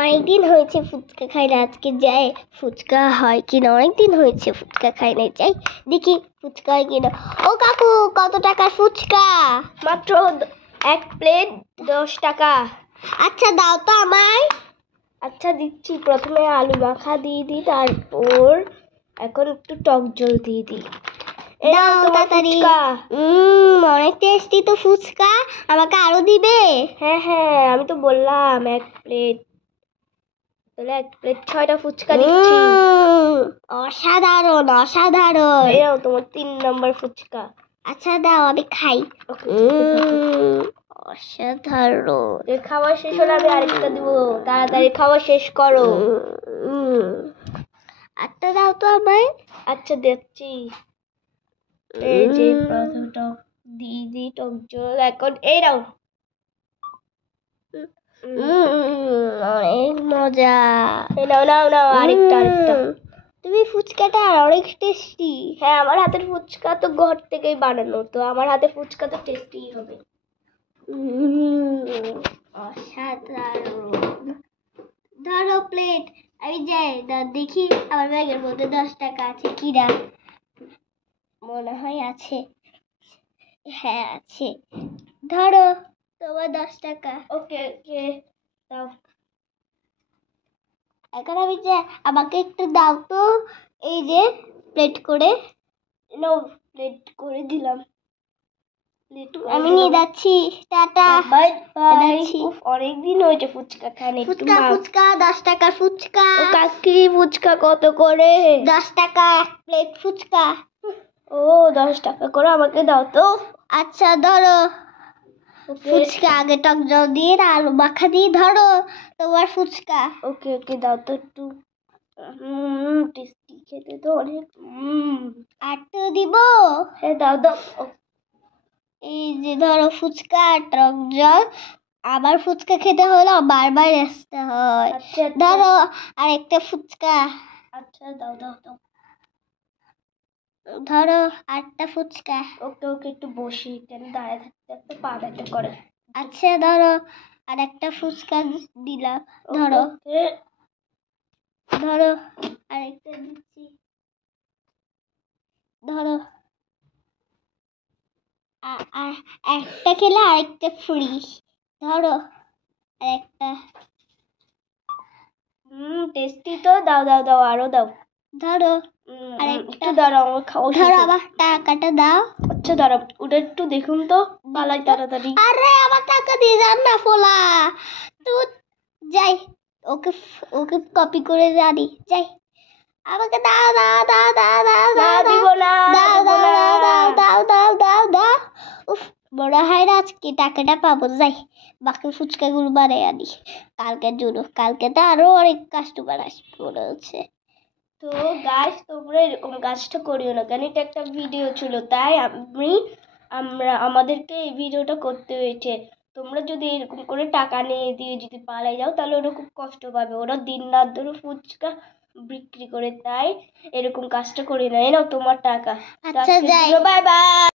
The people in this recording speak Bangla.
অনেকদিন হয়েছে ফুচকা খাই না, আজকে যাই ফুচকা হয় কিনা। অনেকদিন হয়েছে ফুচকা খাই না, যাই দেখি ফুচকা হয় কিনা। ও কাকু, কত টাকার ফুচকা? মাত্র 1 প্লেট 10 টাকা। আচ্ছা দাও তো আমায়। আচ্ছা দিচ্ছি, প্রথমে আলু মাখা দিয়ে দিই, তারপর এখন একটু টক জল দিয়ে দিই। দাও তাড়াতাড়ি। অনেক টেস্টি তো ফুচকা, আমাকে আরো দিবে? হ্যাঁ হ্যাঁ, আমি তো বললাম 1 প্লেট, তাহলে 1 প্লেট 6টা ফুচকা দিচ্ছি। অসাধারণ অসাধারণ। এই নাও তোমার 3 নম্বর ফুচকা। আচ্ছা দাও, আমি খাই। অসাধারণ। খাওয়া শেষ হলে আমি আরেকটা দিব, তাড়াতাড়ি খাওয়া শেষ করো। আরেকটা দাও তো আমায়। আচ্ছা দিচ্ছি। এই যে প্রথম টক দিদি টক জল, এখন এই নাও। অনেক মজা। এই নাও নাও নাও, আরেকটা। তুমি ফুচকাটা অনেক টেস্টি। হ্যাঁ, আমার হাতের ফুচকা তো ঘর থেকেই বানানো, তো আমার হাতের ফুচকা তো টেস্টি হবে। অসাধারণ। ধরো প্লেট, আমি যাই দেখি আমার ব্যাগের মধ্যে 10 টাকা আছে কিনা। মনে হয় আছে, হ্যাঁ আছে। ধরো তোমার 10 টাকা। ওকে ওকে, দাও। এখন আমি যাই, আমাকে একটু দাও তো। এই যে প্লেট করে নাও, প্লেট করে দিলাম। আমি নিয়ে যাচ্ছি, টাটা। Bye bye. অনেকদিন হয়েছে ফুচকা খান। ফুচকা ফুচকা 10 টাকার ফুচকা। ও কাকি, ফুচকা কত করে? 10 টাকা 1 প্লেট ফুচকা। ও 10 টাকা করে, আমাকে দাও তো। আচ্ছা ধরো ফুচকা, আগে টক জল দিয়ে আলু মাখা দিয়ে ধরো তোমার ফুচকা। ওকে ওকে, দাও তো একটু। টেস্টি, খেতে তো অনেক। আর তো দিব। হ্যাঁ দাও দাও। এই যে ধরো ফুচকা আর টক জল। আবার ফুচকা খেতে হলে বারবার আসতে হয়। আচ্ছা ধরো আরেকটা ফুচকা। আচ্ছা দাও দাও দাও। ধরো আরেকটা ফুচকা। ওকে ওকে, একটু বসি, কেন দাঁড়ায় থাকতে একটা পা ব্যথা করে। আচ্ছা ধরো আরেকটা ফুচকা দিলাম। ধরো ধরো আরেকটা দিচ্ছি। ধরো একটা খেলে আরেকটা ফ্রি। ধরো আরেকটা। টেস্টি তো, দাও দাও দাও, আরো দাও। ধরো একটু দাঁড়াও, আমার খাওয়া শেষ ধরো হোক। আবার টাকাটা দাও। আচ্ছা দাঁড়াও, ওটা একটু দেখুন তো, পালাই তাড়াতাড়ি। আরে আমার টাকা দিয়ে যান না ফোলা। তো যাই, ওকে ওকে কপি করে জানি, যাই। আমাকে দাও দাও দাও দাও দাও দাও দিব না, দাও দিব না। দাও দাও দাও দাও দাও। উফ, মনে হয় না আজকে টাকাটা পাবো। যাই বাকি ফুচকাগুলো বানিয়ে আনি কালকের জন্য। কালকে তো আরো অনেক কাস্টমার আসবে মনে হচ্ছে। তো গাছ, তোমরা এরকম কাজটা করিও না, কেন এটা একটা ভিডিও ছিল, তাই আমাদেরকে এই ভিডিওটা করতে হয়েছে। তোমরা যদি এরকম করে টাকা নিয়ে দিয়ে যদি পালাই যাও, তাহলে ওরা খুব কষ্ট পাবে। ওরা দিন রাত ধরে ফুচকা বিক্রি করে, তাই এরকম কাজটা করি না। এ নাও তোমার টাকা। আচ্ছা যাই। Bye bye.